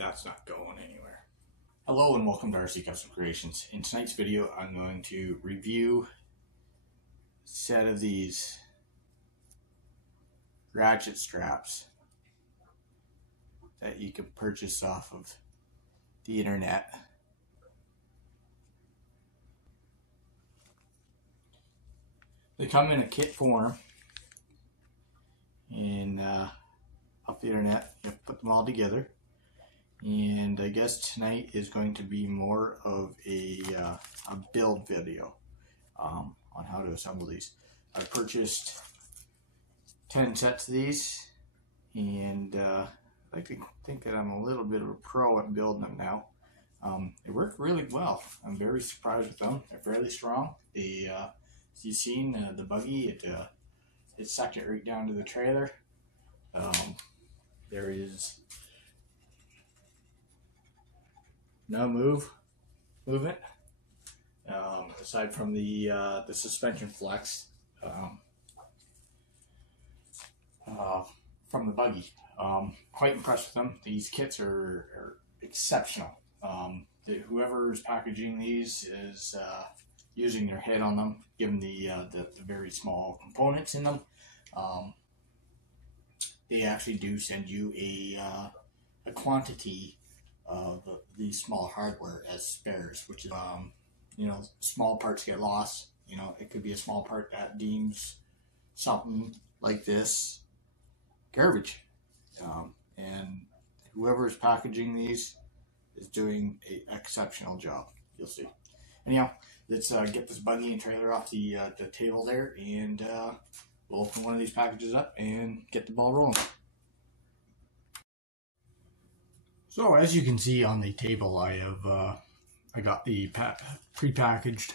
that's not going anywhere. Hello and welcome to RC Custom Creations. In tonight's video, I'm going to review a set of these ratchet straps that you can purchase off of the internet. They come in a kit form, and off the internet, you have to put them all together. And I guess tonight is going to be more of a build video on how to assemble these. I purchased 10 sets of these, and I like to think that I'm a little bit of a pro at building them now. They work really well. I'm very surprised with them. They're fairly strong. They, as you've seen, the buggy, it sucked it right down to the trailer. There is no movement aside from the suspension flex from the buggy. Quite impressed with them. These kits are exceptional. Whoever is packaging these is using their head on them, given the very small components in them. They actually do send you a quantity of the small hardware as spares, which is, you know, small parts get lost. You know, it could be a small part that deems something like this garbage. And whoever is packaging these is doing an exceptional job. You'll see. Anyhow, let's get this buggy and trailer off the table there, and we'll open one of these packages up and get the ball rolling. So as you can see on the table, I have I got the pre-packaged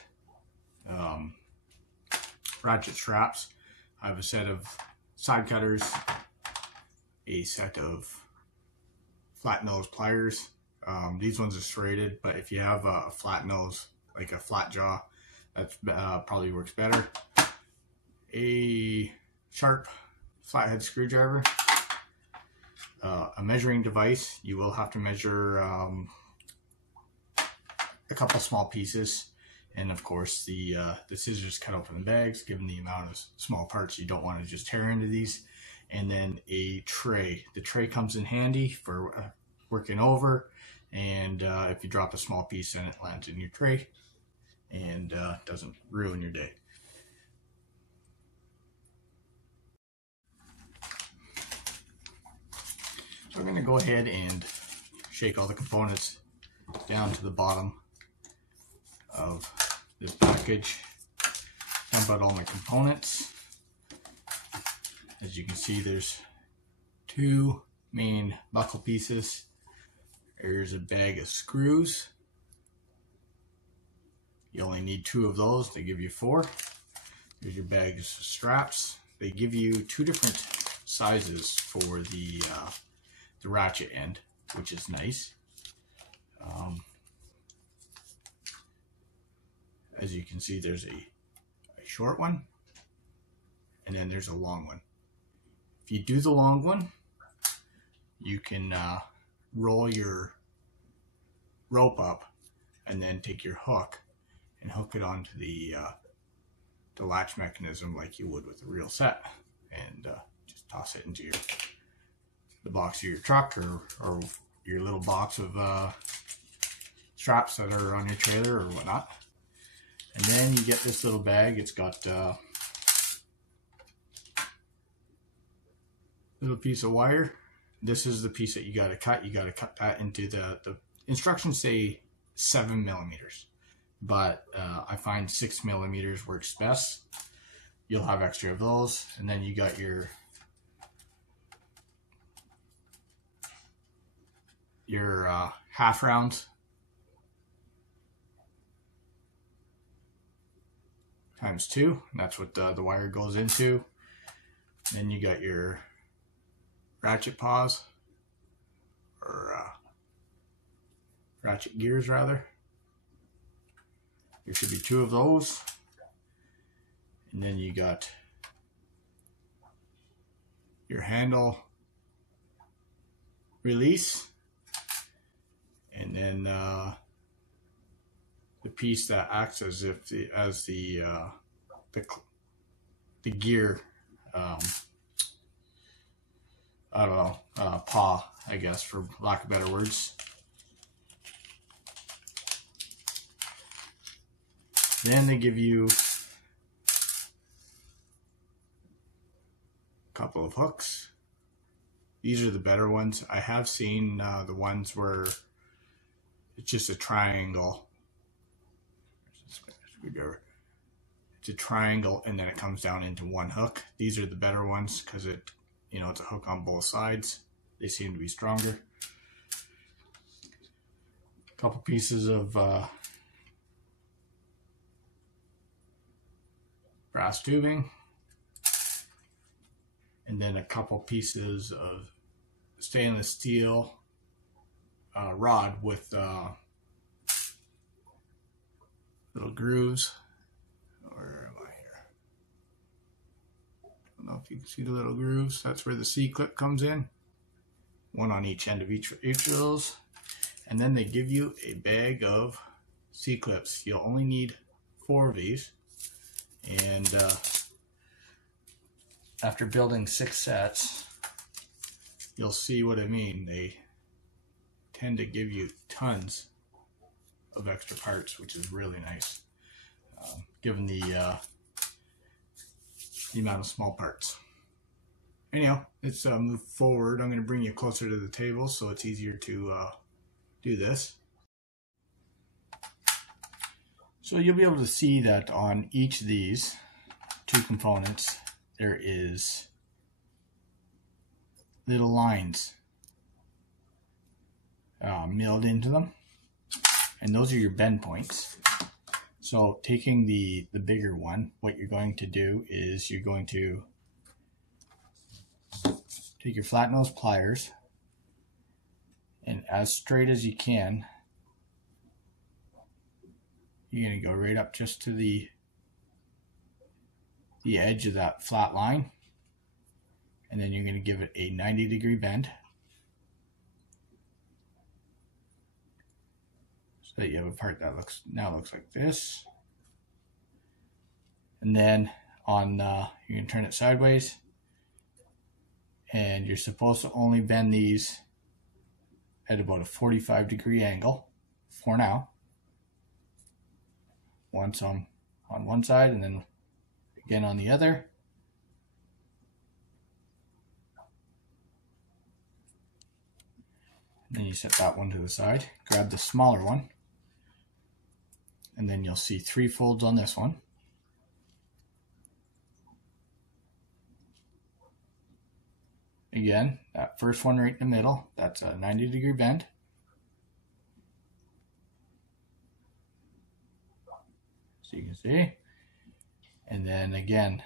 ratchet straps. I have a set of side cutters, a set of flat nose pliers. These ones are serrated, but if you have a flat nose, like a flat jaw, that probably works better. A sharp flathead screwdriver, a measuring device. You will have to measure a couple small pieces, and of course the scissors cut open the bags, given the amount of small parts you don't want to just tear into these. And then a tray. The tray comes in handy for working over, and if you drop a small piece, then it lands in your tray and doesn't ruin your day. So I'm going to go ahead and shake all the components down to the bottom of this package. Dump out all my components. As you can see, there's two main buckle pieces. There's a bag of screws. You only need 2 of those. They give you 4. There's your bags of straps. They give you 2 different sizes for the ratchet end, which is nice. As you can see, there's a short one, and then there's a long one. If you do the long one, you can roll your rope up and then take your hook and hook it onto the latch mechanism like you would with a real set, and just toss it into the box of your truck or your little box of straps that are on your trailer or whatnot. And then you get this little bag. It's got a little piece of wire. This is the piece that you got to cut. You got to cut that into the instructions say 7 millimeters, but I find 6 millimeters works best. You'll have extra of those, and then you got your half rounds times 2, and that's what the wire goes into. Then you got your ratchet paws, or ratchet gears rather. There should be 2 of those. And then you got your handle release, and then the piece that acts as if the gear, I don't know, paw, I guess, for lack of better words. Then they give you a couple of hooks. These are the better ones. I have seen the ones where it's just a triangle. It's a triangle and then it comes down into one hook. These are the better ones because it's a hook on both sides. They seem to be stronger. A couple pieces of brass tubing, and then a couple pieces of stainless steel rod with little grooves. Where am I here? I don't know if you can see the little grooves. That's where the C-clip comes in. One on each end of each of those. And then they give you a bag of C-clips. You'll only need 4 of these. And after building 6 sets, you'll see what I mean. They tend to give you tons of extra parts, which is really nice, given the amount of small parts. Anyhow, let's move forward. I'm going to bring you closer to the table so it's easier to do this. So you'll be able to see that on each of these 2 components, there is little lines milled into them, and those are your bend points. So taking the bigger one, what you're going to do is you're going to take your flat nose pliers, and as straight as you can, you're going to go right up just to the edge of that flat line, and then you're going to give it a 90-degree bend so that you have a part that looks like this. And then on you can turn it sideways, and you're supposed to only bend these at about a 45-degree angle for now. Once on one side and then again on the other. And then you set that one to the side. Grab the smaller one, and then you'll see 3 folds on this one. Again, that first one right in the middle, that's a 90-degree bend. So you can see. And then again,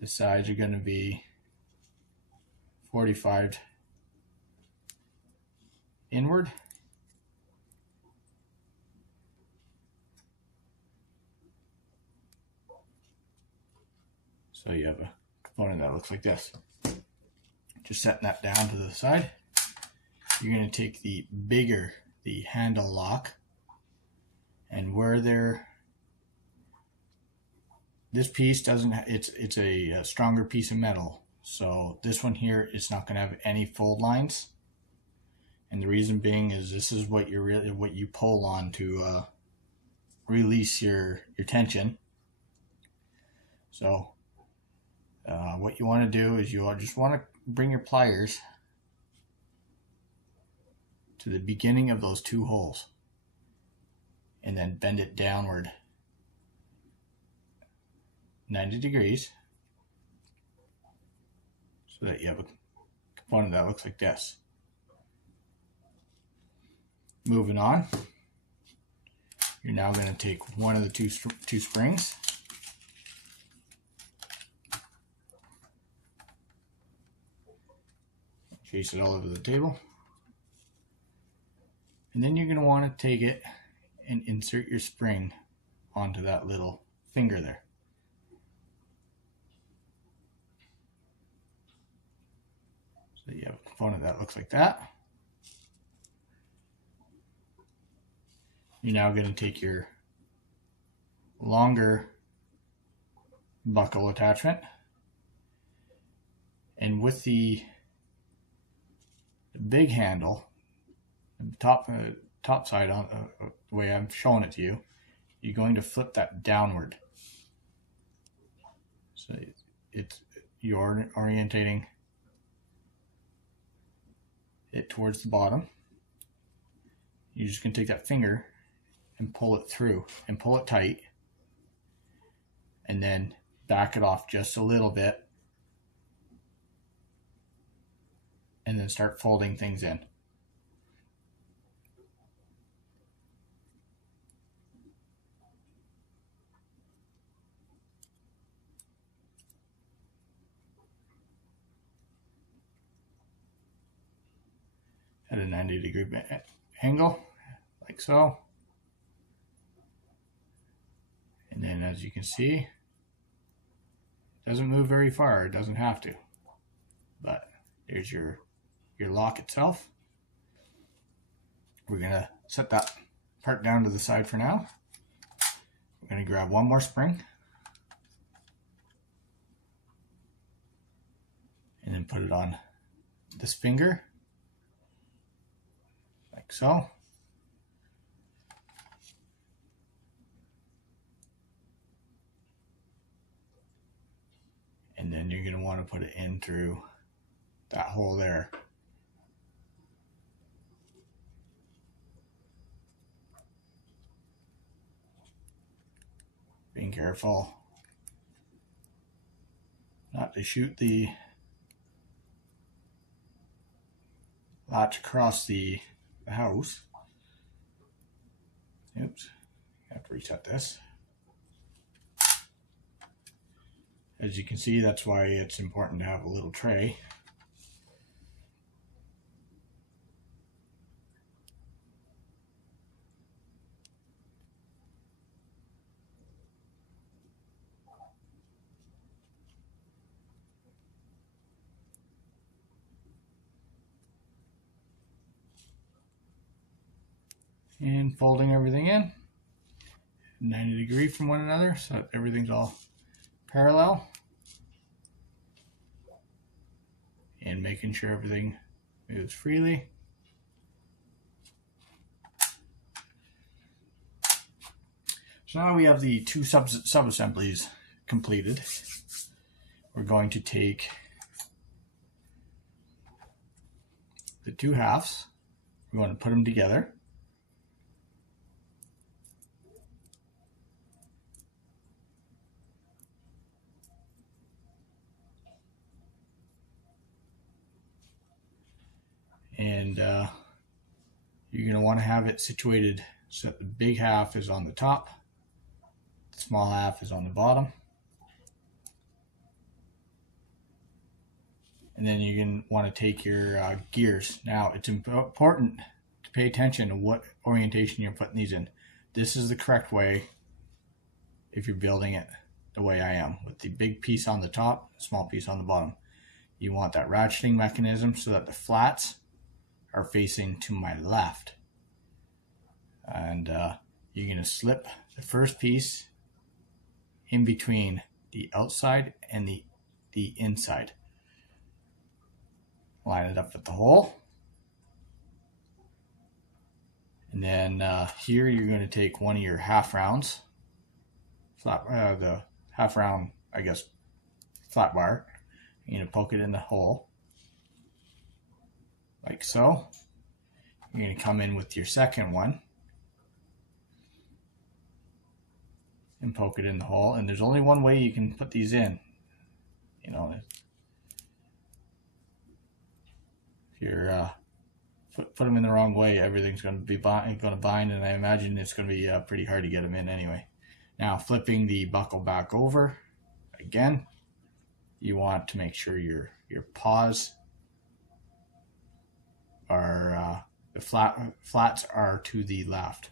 the sides are going to be 45 inward. So you have a component that looks like this. Just setting that down to the side. You're going to take the bigger, the handle lock, and where this piece doesn't, it's a stronger piece of metal. So this one here is not going to have any fold lines. And the reason being is this is what you pull on to release your tension. So what you want to do is you just want to bring your pliers to the beginning of those 2 holes and then bend it downward 90 degrees so that you have a component that looks like this. Moving on, you're now going to take one of the two springs, chase it all over the table, and then you're going to want to take it and insert your spring onto that little finger there. So you have a component that looks like that. You're now going to take your longer buckle attachment, and with the big handle, the top side on the way I'm showing it to you, you're going to flip that downward. So you're orientating it towards the bottom. You're just going to take that finger and pull it through and pull it tight, and then back it off just a little bit, and then start folding things in. At a 90-degree angle, like so. And then, as you can see, it doesn't move very far. It doesn't have to. But there's your lock itself. We're going to set that part down to the side for now. We're going to grab one more spring and then put it on this finger, like so. And then you're going to want to put it in through that hole there. Being careful not to shoot the latch across the house. Oops, I have to reset this. As you can see, that's why it's important to have a little tray. And folding everything in 90 degrees from one another so that everything's all parallel, and making sure everything moves freely. So now we have the two sub-assemblies completed. We're going to take the two halves, we're going to put them together. And you're going to want to have it situated so that the big half is on the top, the small half is on the bottom. And then you're going to want to take your gears. Now, it's important to pay attention to what orientation you're putting these in. This is the correct way if you're building it the way I am, with the big piece on the top, small piece on the bottom. You want that ratcheting mechanism so that the flats are facing to my left. And you're going to slip the first piece in between the outside and the inside. Line it up with the hole. And then here you're going to take one of your half rounds, the half round, I guess, flat bar. You're going to poke it in the hole, like so. You're going to come in with your second one and poke it in the hole. And there's only one way you can put these in. You know, if you're put them in the wrong way, everything's going to bind, and I imagine it's going to be pretty hard to get them in anyway. Now, flipping the buckle back over again, you want to make sure your paws are the flats are to the left.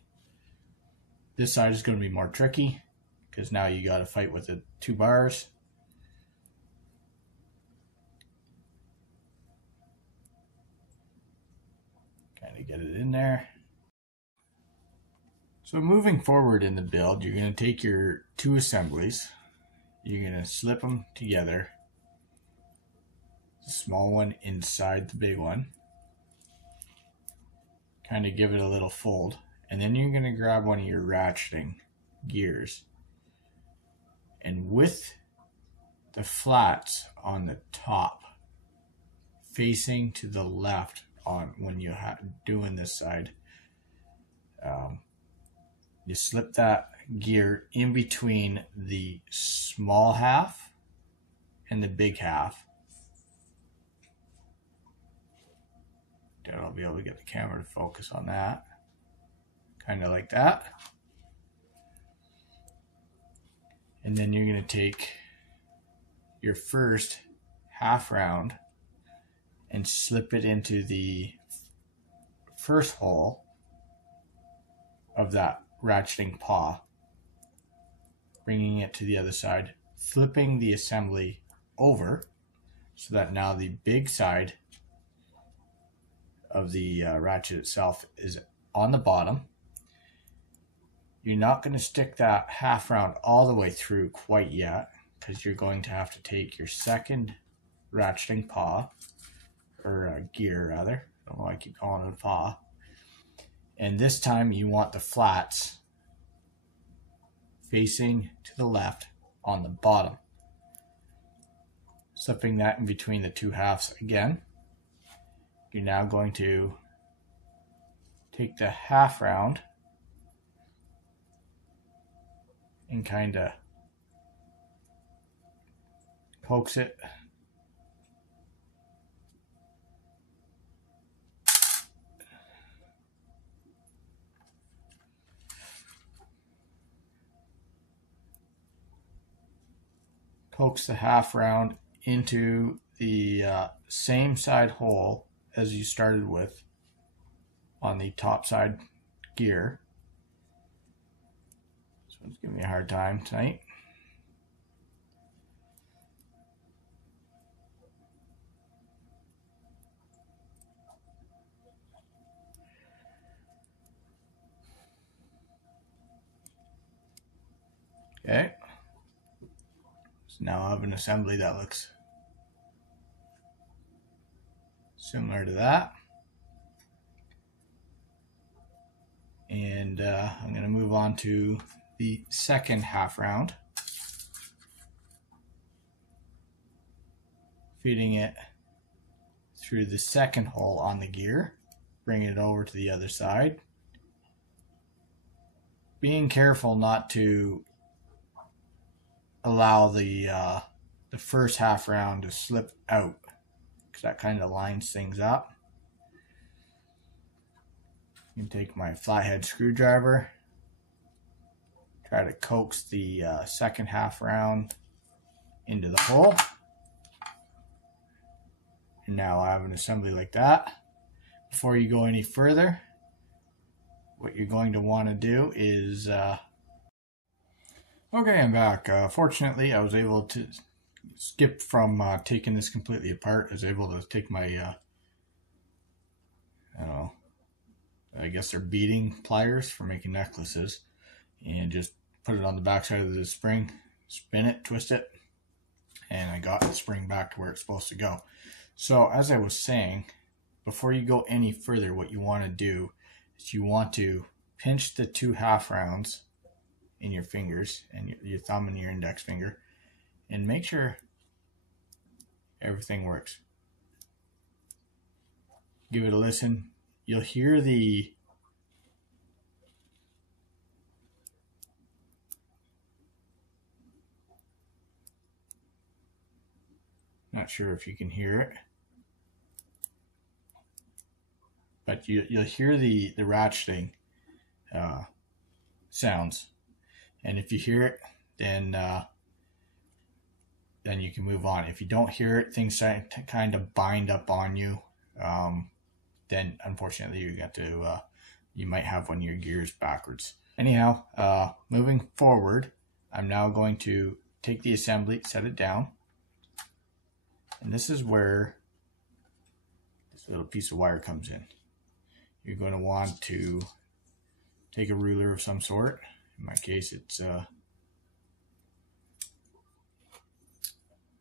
This side is going to be more tricky because now you got to fight with the two bars. Kind of get it in there. So moving forward in the build, you're going to take your two assemblies, you're going to slip them together, the small one inside the big one, kind of give it a little fold, and then you're going to grab one of your ratcheting gears, and with the flats on the top facing to the left on when you're doing this side, you slip that gear in between the small half and the big half. I'll be able to get the camera to focus on that. Kind of like that. And then you're going to take your first half round and slip it into the first hole of that ratcheting paw, bringing it to the other side, flipping the assembly over so that now the big side of the ratchet itself is on the bottom. You're not going to stick that half round all the way through quite yet, because you're going to have to take your second ratcheting paw, or gear rather, I don't know why I keep calling it a paw, and this time you want the flats facing to the left on the bottom. Slipping that in between the two halves again. You're now going to take the half round and kind of pokes it the half round into the same side hole as you started with on the top side gear. This one's giving me a hard time tonight. Okay. So now I have an assembly that looks similar to that. And I'm going to move on to the second half round, feeding it through the second hole on the gear, bringing it over to the other side, being careful not to allow the first half round to slip out, because that kind of lines things up. I can take my flathead screwdriver, try to coax the second half round into the hole. And now I have an assembly like that. Before you go any further, what you're going to want to do is okay, I'm back. Fortunately, I was able to skip from taking this completely apart. I was able to take my I don't know, I guess they're beading pliers for making necklaces, and just put it on the back side of the spring, spin it, twist it, and I got the spring back to where it's supposed to go. So as I was saying, before you go any further, what you want to do is you want to pinch the two half rounds in your fingers, and your thumb and your index finger, and make sure everything works. Give it a listen. You'll hear the not sure if you can hear it, but you'll hear the ratcheting sounds, and if you hear it, then you can move on. If you don't hear it, things start to kind of bind up on you. Then unfortunately you might have one of your gears backwards. Anyhow, moving forward, I'm now going to take the assembly, set it down, and this is where this little piece of wire comes in. You're going to want to take a ruler of some sort. In my case, it's a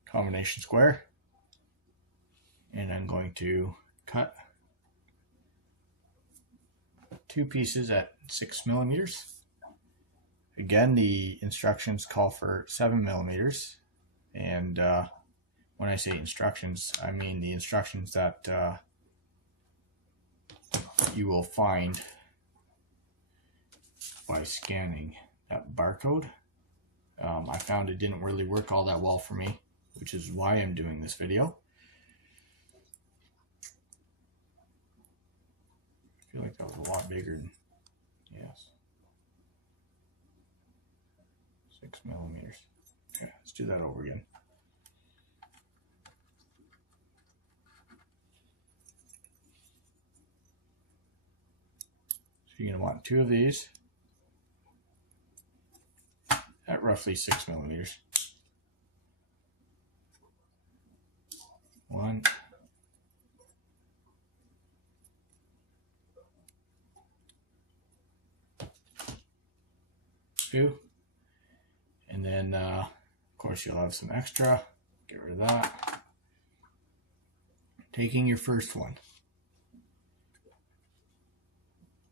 combination square. And I'm going to cut 2 pieces at 6 millimeters. Again, the instructions call for 7 millimeters. And when I say instructions, I mean the instructions that you will find by scanning that barcode. I found it didn't really work all that well for me, which is why I'm doing this video. I feel like that was a lot bigger than, yes, 6 millimeters. Okay, let's do that over again. So you're going to want 2 of these at roughly 6 millimeters. 1, 2, and then of course you'll have some extra. Get rid of that. Taking your first one.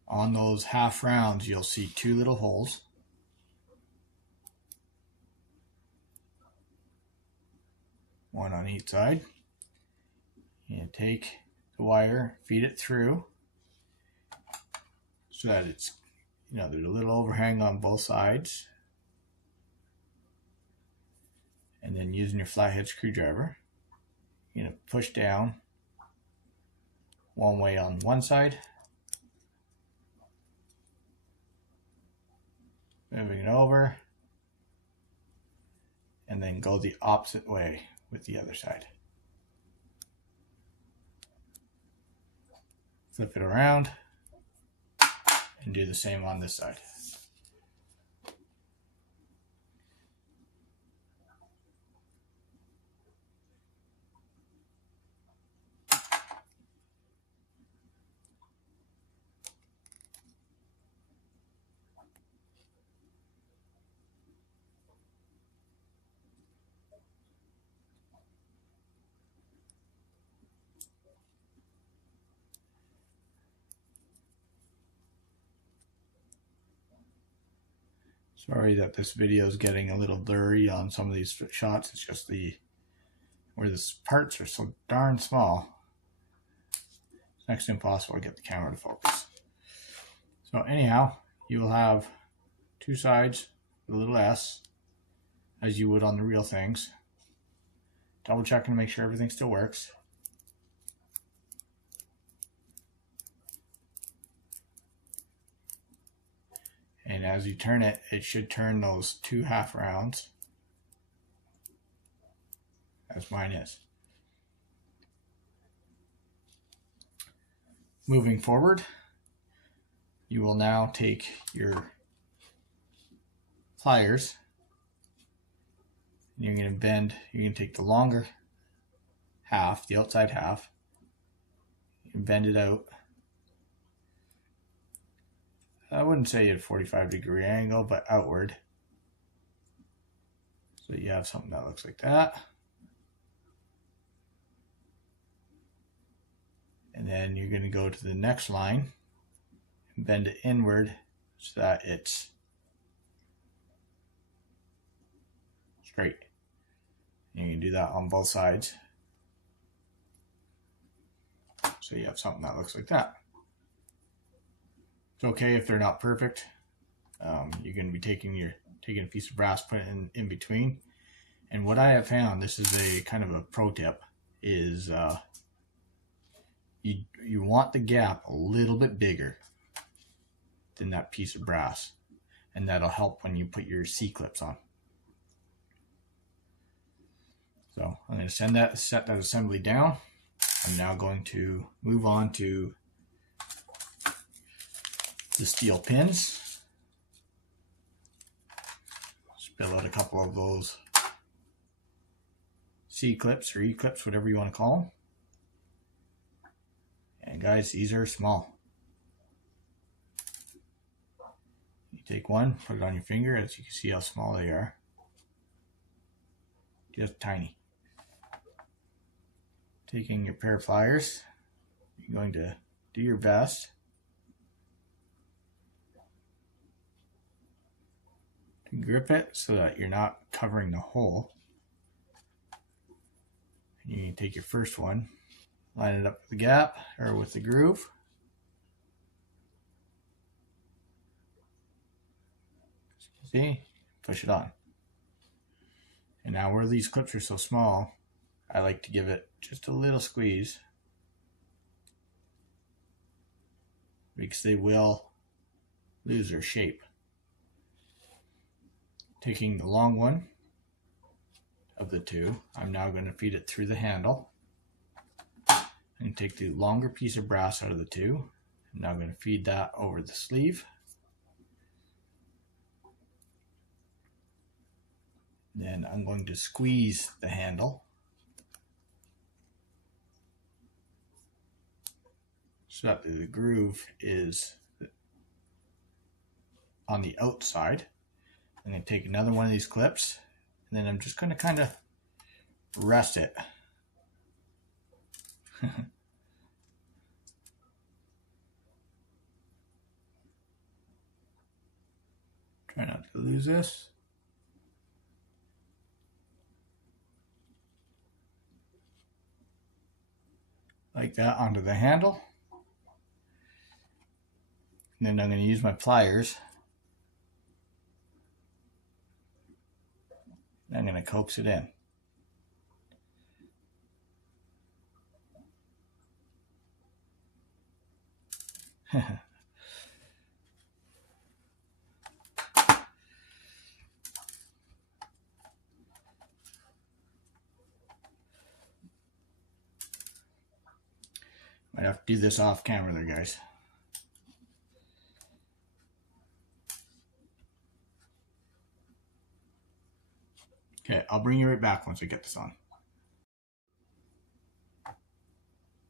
On those half rounds, you'll see 2 little holes. One on each side. And take the wire, feed it through so that it's, you know, there's a little overhang on both sides. And then using your flathead screwdriver, you're going to push down one way on one side, moving it over, and then go the opposite way with the other side. Flip it around and do the same on this side. Sorry that this video is getting a little blurry on some of these shots. It's just where the parts are so darn small, it's next to impossible to get the camera to focus. So anyhow, you will have 2 sides with a little S, as you would on the real things. Double checking to make sure everything still works. And as you turn it, it should turn those 2 half rounds, as mine is. Moving forward, you will now take your pliers, and you're going to bend, you're going to take the longer half, the outside half, and bend it out. I wouldn't say at a 45-degree angle, but outward. So you have something that looks like that. And then you're going to go to the next line and bend it inward so that it's straight. And you can do that on both sides. So you have something that looks like that. It's okay if they're not perfect. You're going to be taking a piece of brass, put it in between. And what I have found, this is a kind of a pro tip, is you want the gap a little bit bigger than that piece of brass, and that'll help when you put your C-clips on. So I'm going to set that assembly down. I'm now going to move on to the steel pins. Spill out a couple of those C-clips or E-clips, whatever you want to call them. And guys, these are small. take one, put it on your finger. As you can see how small they are. Just tiny. Taking your pair of pliers, you're going to do your best to grip it so that you're not covering the hole. And you can take your first one, line it up with the gap or with the groove. See, push it on. And now where these clips are so small, I like to give it just a little squeeze because they will lose their shape. Taking the long one of the two, I'm now going to feed it through the handle and take the longer piece of brass out of the two. I'm now going to feed that over the sleeve. Then I'm going to squeeze the handle so that the groove is on the outside. I'm going to take another one of these clips, and then I'm just going to kind of rest it. Try not to lose this. Like that onto the handle. And then I'm going to use my pliers. I'm going to coax it in. Might have to do this off camera there, guys. Okay, I'll bring you right back once I get this on.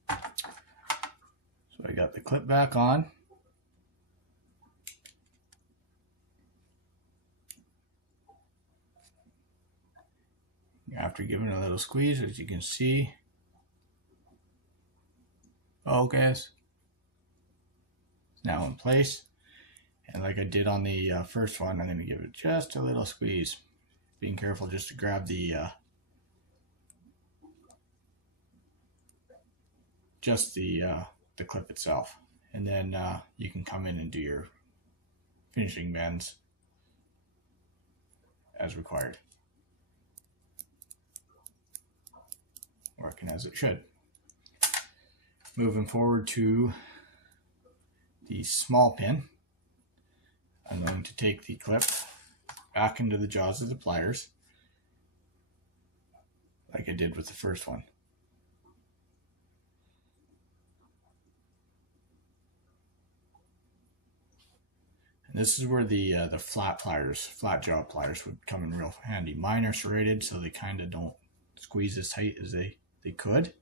So I got the clip back on. After giving it a little squeeze, as you can see, focus, it's now in place. And like I did on the first one, I'm going to give it just a little squeeze. Being careful just to grab the clip itself, and then you can come in and do your finishing bends as required. Working as it should. Moving forward to the small pin, I'm going to take the clip back into the jaws of the pliers like I did with the first one. And this is where the flat jaw pliers would come in real handy. Mine are serrated, so they kind of don't squeeze as tight as they could.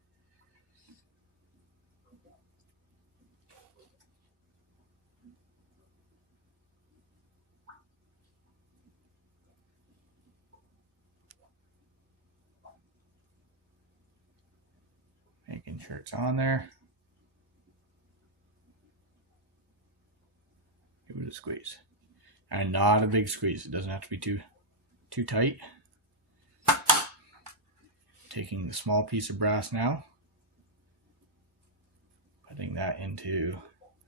Making sure it's on there. Give it a squeeze. And not a big squeeze. It doesn't have to be too tight. Taking the small piece of brass now. Putting that into,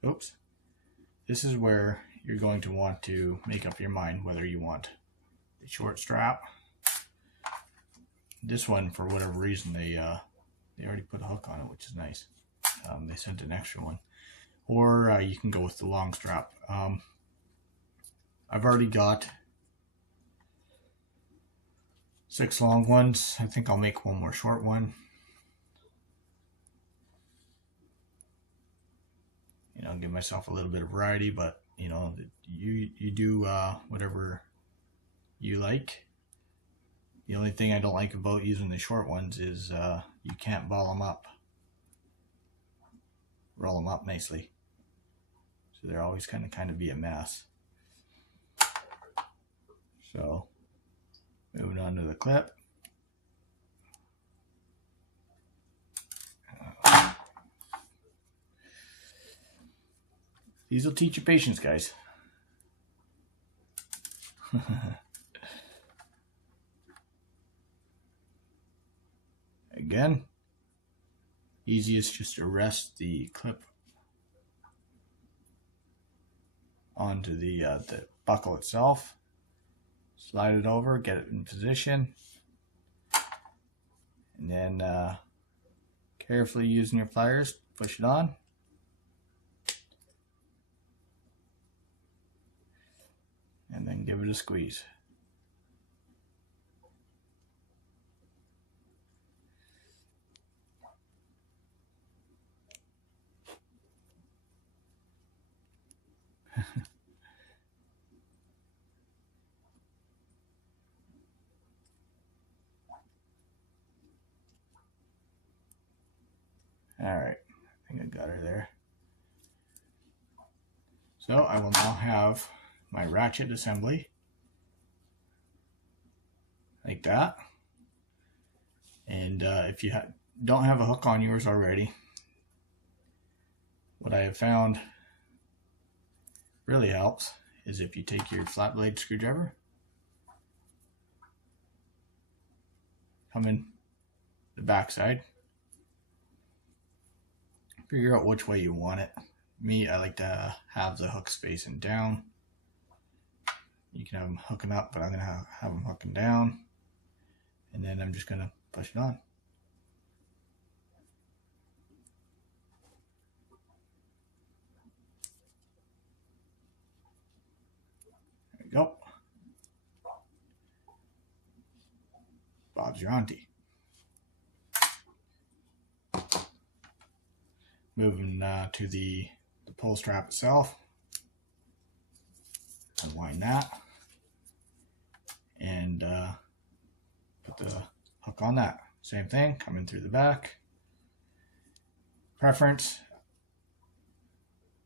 oops. This is where you're going to want to make up your mind whether you want a short strap. This one, for whatever reason, they already put a hook on it, which is nice. They sent an extra one. Or you can go with the long strap. I've already got 6 long ones. I think I'll make one more short one. You know, give myself a little bit of variety, but you know, you do whatever you like. The only thing I don't like about using the short ones is you can't ball them up, roll them up nicely. So they're always kind of be a mess. So moving on to the clip. These will teach you patience, guys. Again, easiest just to rest the clip onto the buckle itself. Slide it over, get it in position, and then carefully using your pliers, push it on. And then give it a squeeze. All right, I think I got her there. So I will now have my ratchet assembly like that. And if you don't have a hook on yours already, what I have found really helps is if you take your flat blade screwdriver, come in the back side, figure out which way you want it. Me, I like to have the hooks facing down. You can have them hooking up, but I'm going to have them hooking down. And then I'm just going to push it on. There we go. Bob's your auntie. Moving to the pull strap itself. Unwind that. And put the hook on that. Same thing, coming through the back. Preference,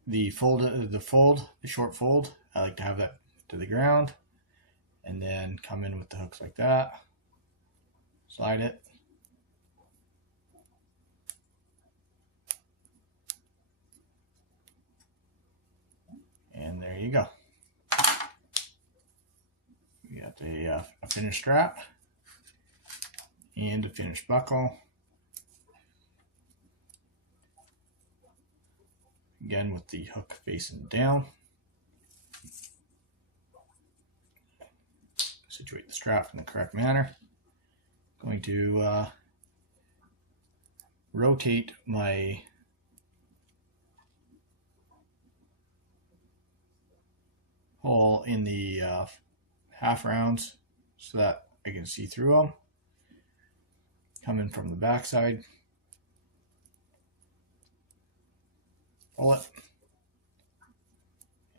the short fold, I like to have that to the ground. And then come in with the hooks like that. Slide it. And there you go. We got a finished strap and a finished buckle. Again with the hook facing down. Situate the strap in the correct manner. Going to rotate my hole in the half rounds so that I can see through them. Come in from the back side, pull it,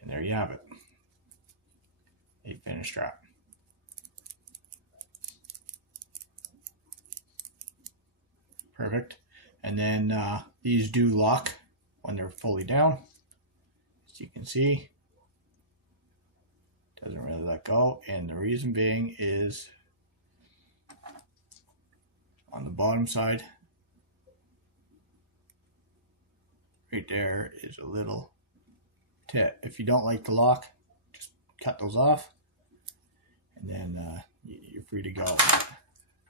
and there you have it, a finished strap. Perfect. And then these do lock when they're fully down, as you can see. Doesn't really let go, and the reason being is on the bottom side right there is a little tip. If you don't like the lock, just cut those off and then you're free to go.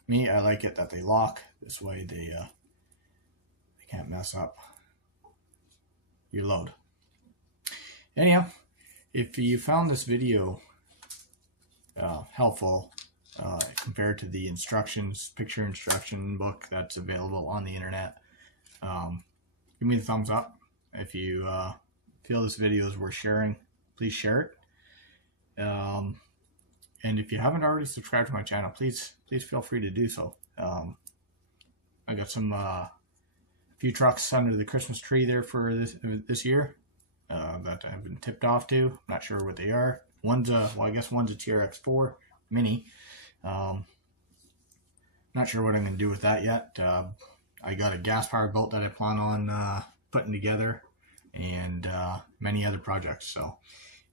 Me, I like it that they lock. This way they can't mess up your load. Anyhow, if you found this video helpful compared to the instructions, picture instruction book that's available on the internet, give me the thumbs up. If you feel this video is worth sharing, please share it. And if you haven't already subscribed to my channel, please feel free to do so. I got some few trucks under the Christmas tree there for this year. That I've been tipped off to. Not sure what they are. One's I guess one's a TRX4 Mini. Not sure what I'm going to do with that yet. I got a gas-powered boat that I plan on putting together, and many other projects. So,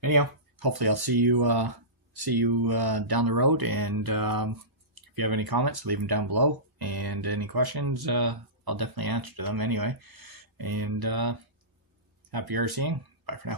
anyhow, hopefully I'll see you see you down the road. And if you have any comments, leave them down below. And any questions, I'll definitely answer them anyway. And happy RCing. Bye for now.